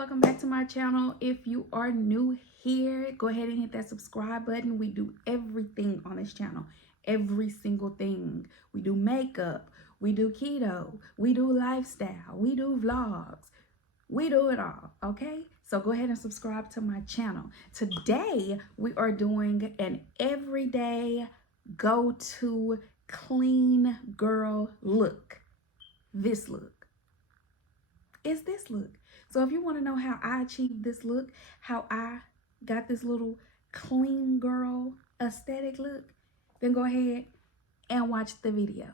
welcome back to my channel. If you are new here, go ahead and hit that subscribe button. We do everything on this channel, every single thing. We do makeup, we do keto, we do lifestyle, we do vlogs, we do it all. Okay, so go ahead and subscribe to my channel. Today we are doing an everyday go-to clean girl look. This look is this look. So if you want to know how I achieved this look, how I got this little clean girl aesthetic look, then go ahead and watch the video.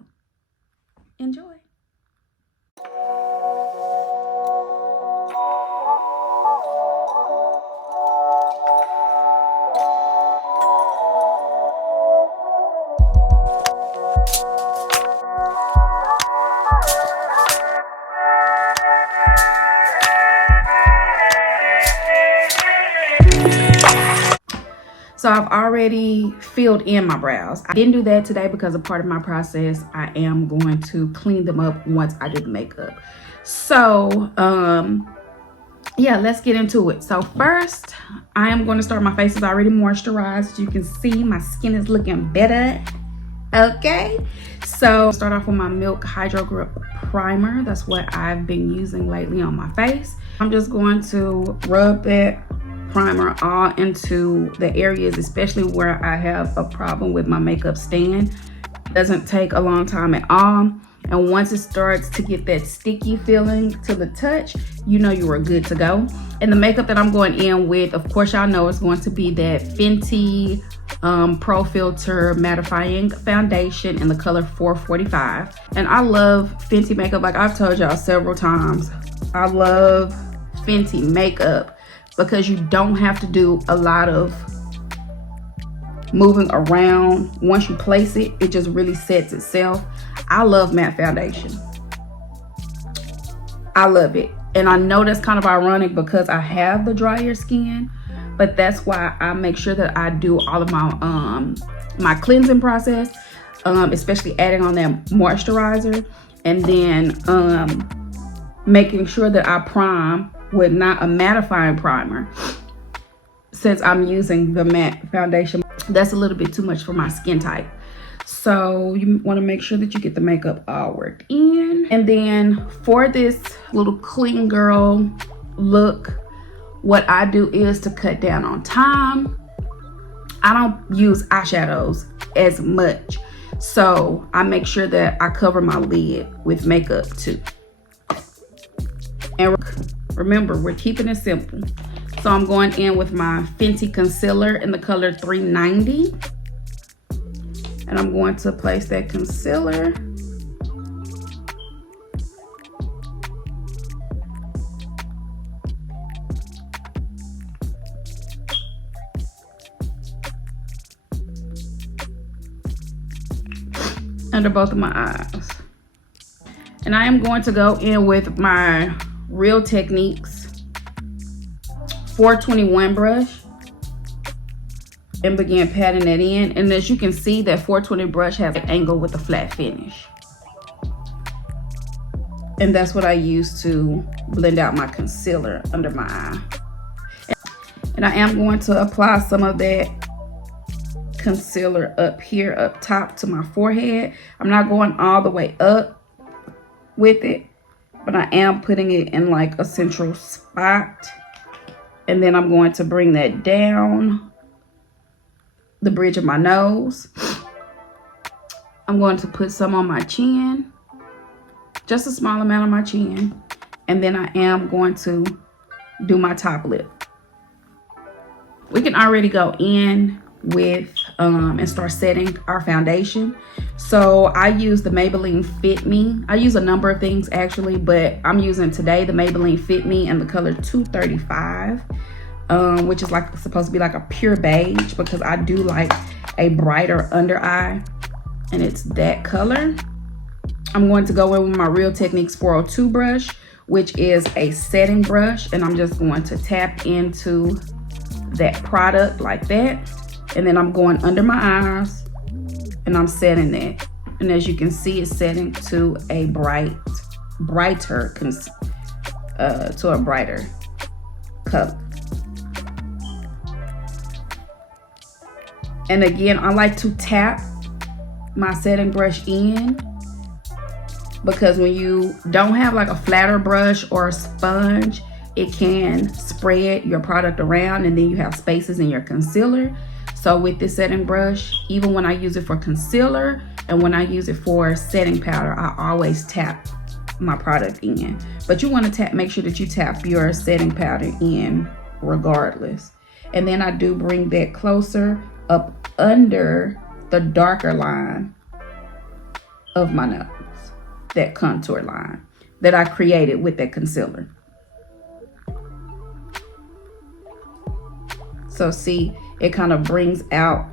Enjoy. So I've already filled in my brows. I didn't do that today because a part of my process, I am going to clean them up once I do the makeup. So, yeah, let's get into it. So first, I am going to start. My face is already moisturized. As you can see, my skin is looking better. Okay, so start off with my Milk Hydro Grip Primer. That's what I've been using lately on my face. I'm just going to rub that primer all into the areas, especially where I have a problem with my makeup stand. It doesn't take a long time at all, and once it starts to get that sticky feeling to the touch, you know you are good to go. And the makeup that I'm going in with, of course y'all know, is going to be that Fenty Pro Filter Mattifying Foundation in the color 445. And I love Fenty makeup. Like I've told y'all several times, I love Fenty makeup because you don't have to do a lot of moving around. Once you place it, it just really sets itself. I love matte foundation. I love it. And I know that's kind of ironic because I have the drier skin, but that's why I make sure that I do all of my my cleansing process, especially adding on that moisturizer, and then making sure that I prime with not a mattifying primer, since I'm using the matte foundation. That's a little bit too much for my skin type. So you want to make sure that you get the makeup all worked in. And then for this little clean girl look, what I do is to cut down on time. I don't use eyeshadows as much, so I make sure that I cover my lid with makeup too. And remember, we're keeping it simple. So I'm going in with my Fenty concealer in the color 390. And I'm going to place that concealer under both of my eyes. And I am going to go in with my Real Techniques 421 brush and begin patting that in. And as you can see, that 420 brush has an angle with a flat finish. And that's what I use to blend out my concealer under my eye. And I am going to apply some of that concealer up here, up top to my forehead. I'm not going all the way up with it, but I am putting it in like a central spot. And then I'm going to bring that down the bridge of my nose. I'm going to put some on my chin, just a small amount on my chin. And then I am going to do my top lip. We can already go in with and start setting our foundation. So I use the Maybelline Fit Me. I use a number of things actually, but I'm using today the Maybelline Fit Me in the color 235, which is like supposed to be like a pure beige, because I do like a brighter under eye, and it's that color. I'm going to go in with my Real Techniques 402 brush, which is a setting brush, and I'm just going to tap into that product like that. And then I'm going under my eyes and I'm setting that. And as you can see, it's setting to a brighter color. And again, I like to tap my setting brush in, because when you don't have like a flatter brush or a sponge, it can spread your product around and then you have spaces in your concealer. So with this setting brush, even when I use it for concealer and when I use it for setting powder, I always tap my product in. But you want to make sure that you tap your setting powder in regardless. And then I do bring that closer up under the darker line of my nose, that contour line that I created with that concealer. So see, it kind of brings out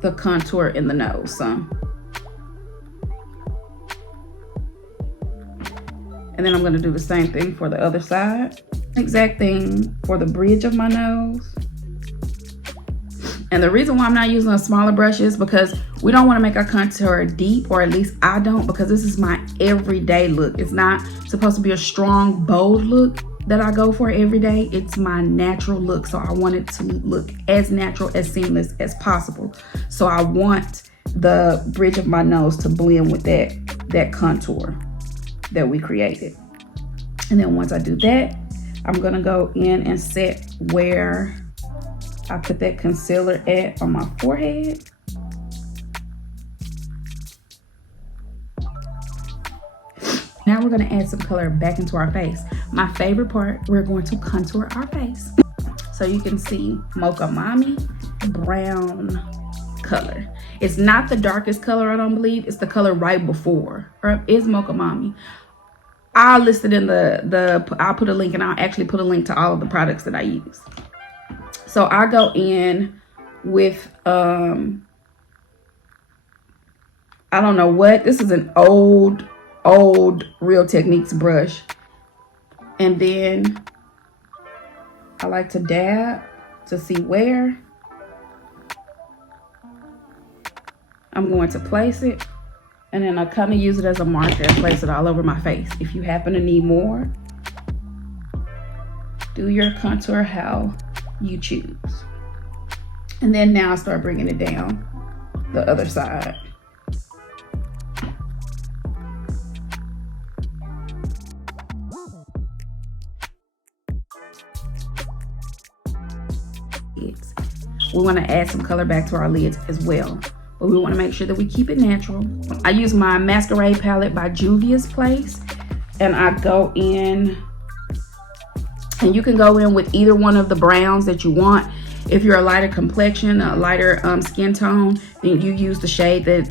the contour in the nose some. And then I'm going to do the same thing for the other side. Exact thing for the bridge of my nose. And the reason why I'm not using a smaller brush is because we don't want to make our contour deep, or at least I don't, because this is my everyday look. It's not supposed to be a strong, bold look that I go for every day. It's my natural look. So I want it to look as natural, as seamless as possible. So I want the bridge of my nose to blend with that contour that we created. And then once I do that, I'm gonna go in and set where I put that concealer at on my forehead. Now we're gonna add some color back into our face. My favorite part, we're going to contour our face. So you can see Mocha Mami brown color. It's not the darkest color, I don't believe. It's the color right before, or is Mocha Mami. I'll list it in I'll put a link, and I'll actually put a link to all of the products that I use. So I go in with, I don't know what, this is an old Real Techniques brush. And then I like to dab to see where I'm going to place it. And then I kind of use it as a marker and place it all over my face. If you happen to need more, do your contour how you choose. And then now I start bringing it down the other side. We want to add some color back to our lids as well, but we want to make sure that we keep it natural. I use my Masquerade palette by Juvia's Place, and I go in, and you can go in with either one of the browns that you want. If you're a lighter complexion, a lighter skin tone, then you use the shade that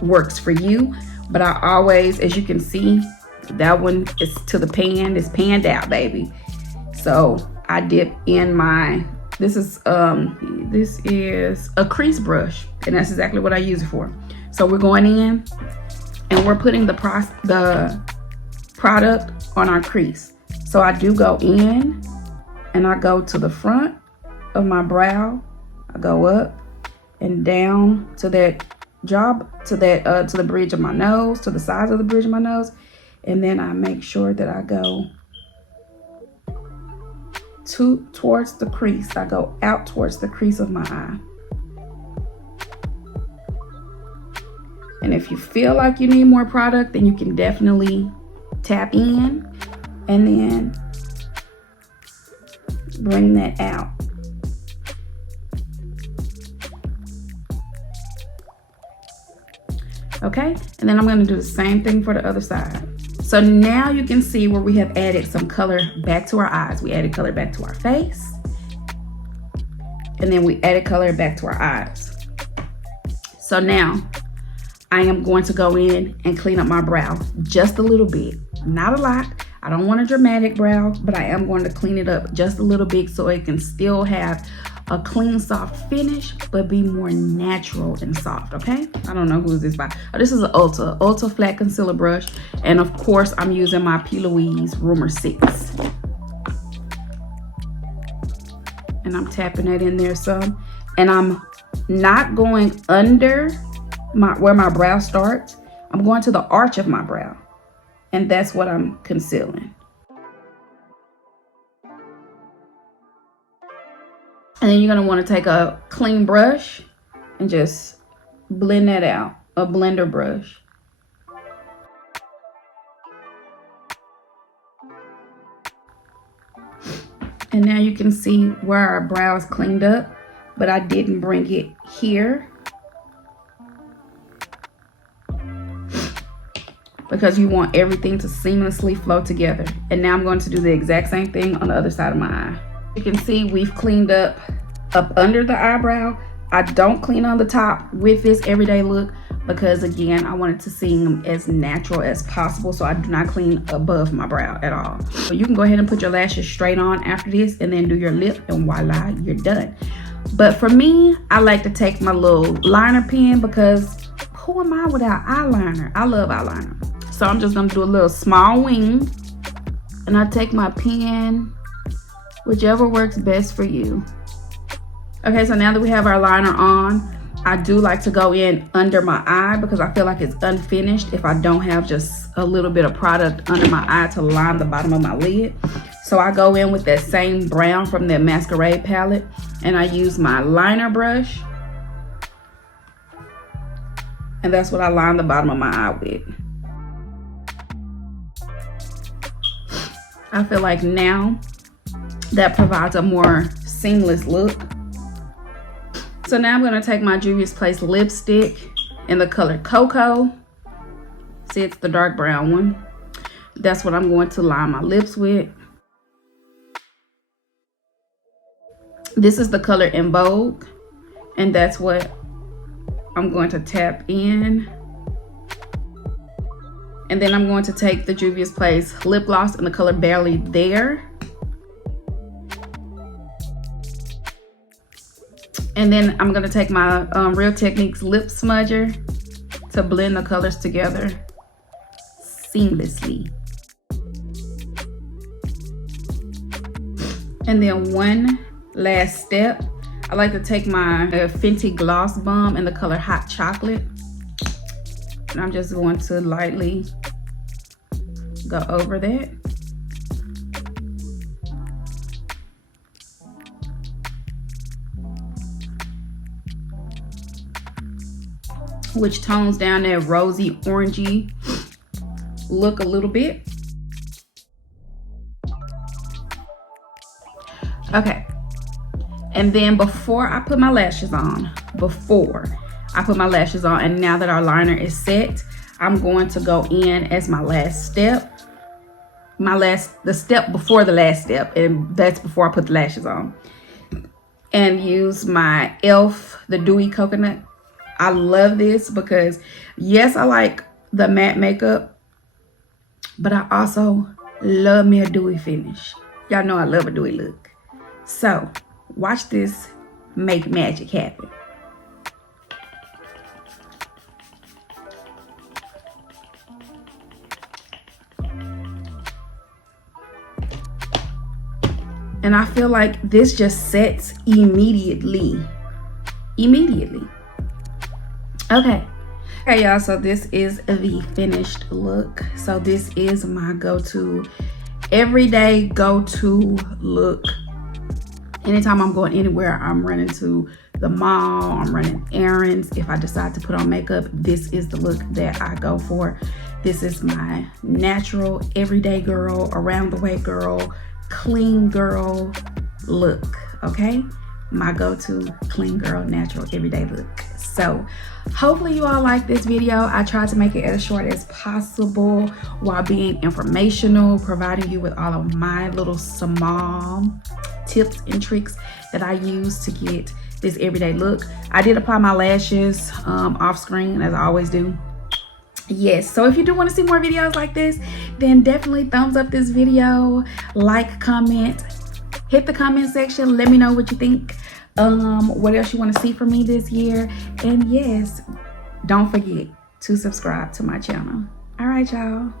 works for you. But I always, as you can see, that one is to the pan. It's panned out, baby. So I dip in my, this is a crease brush, and that's exactly what I use it for. So we're going in and we're putting the product on our crease. So I do go in and I go to the front of my brow. I go up and down to that to the bridge of my nose, to the sides of the bridge of my nose, and then I make sure that I go towards the crease. I go out towards the crease of my eye. And if you feel like you need more product, then you can definitely tap in and then bring that out. Okay, and then I'm going to do the same thing for the other side. So now you can see where we have added some color back to our eyes. We added color back to our face, and then we added color back to our eyes. So now I am going to go in and clean up my brow just a little bit, not a lot. I don't want a dramatic brow, but I am going to clean it up just a little bit so it can still have a clean, soft finish, but be more natural and soft, okay? I don't know who is this by. Oh, this is an Ulta flat concealer brush. And of course, I'm using my P. Louise Rumor 6. And I'm tapping that in there some. And I'm not going under where my brow starts. I'm going to the arch of my brow. And that's what I'm concealing. And then you're going to want to take a clean brush and just blend that out. A blender brush. And now you can see where our brow is cleaned up, but I didn't bring it here because you want everything to seamlessly flow together. And now I'm going to do the exact same thing on the other side of my eye. You can see we've cleaned up under the eyebrow. I don't clean on the top with this everyday look because, again, I wanted to seem as natural as possible, so I do not clean above my brow at all. So you can go ahead and put your lashes straight on after this and then do your lip, and voila, you're done. But for me, I like to take my little liner pen because who am I without eyeliner? I love eyeliner. So I'm just gonna do a little small wing, and I take my pen, whichever works best for you. Okay, so now that we have our liner on, I do like to go in under my eye because I feel like it's unfinished if I don't have just a little bit of product under my eye to line the bottom of my lid. So I go in with that same brown from the Masquerade palette, and I use my liner brush. And that's what I line the bottom of my eye with. I feel like now that provides a more seamless look. So now I'm going to take my Juvia's Place lipstick in the color Cocoa. See, it's the dark brown one. That's what I'm going to line my lips with. This is the color In Vogue, and that's what I'm going to tap in. And then I'm going to take the Juvia's Place lip gloss in the color Barely There. And then I'm gonna take my Real Techniques lip smudger to blend the colors together seamlessly. And then one last step, I like to take my Fenty Gloss Bomb in the color Hot Chocolate. And I'm just going to lightly go over that. Which tones down that rosy orangey look a little bit. Okay, and then before I put my lashes on, and now that our liner is set, I'm going to go in as my last step, the step before the last step, and that's before I put the lashes on, and use my e.l.f. the Dewy Coconut. I love this because, yes, I like the matte makeup, but I also love me a dewy finish. Y'all know I love a dewy look. So, watch this make magic happen. And I feel like this just sets immediately. Okay, y'all, so this is the finished look. So this is my go-to, everyday go-to look. Anytime I'm going anywhere, I'm running to the mall, I'm running errands. If I decide to put on makeup, this is the look that I go for. This is my natural, everyday girl, around the way girl, clean girl look, okay? My go-to clean girl, natural, everyday look. So hopefully you all like this video. I tried to make it as short as possible while being informational, providing you with all of my little small tips and tricks that I use to get this everyday look. I did apply my lashes off screen, as I always do. Yes, so if you do want to see more videos like this, then definitely thumbs up this video, like, comment, hit the comment section, let me know what you think, what else you want to see from me this year, and yes, don't forget to subscribe to my channel. All right, y'all.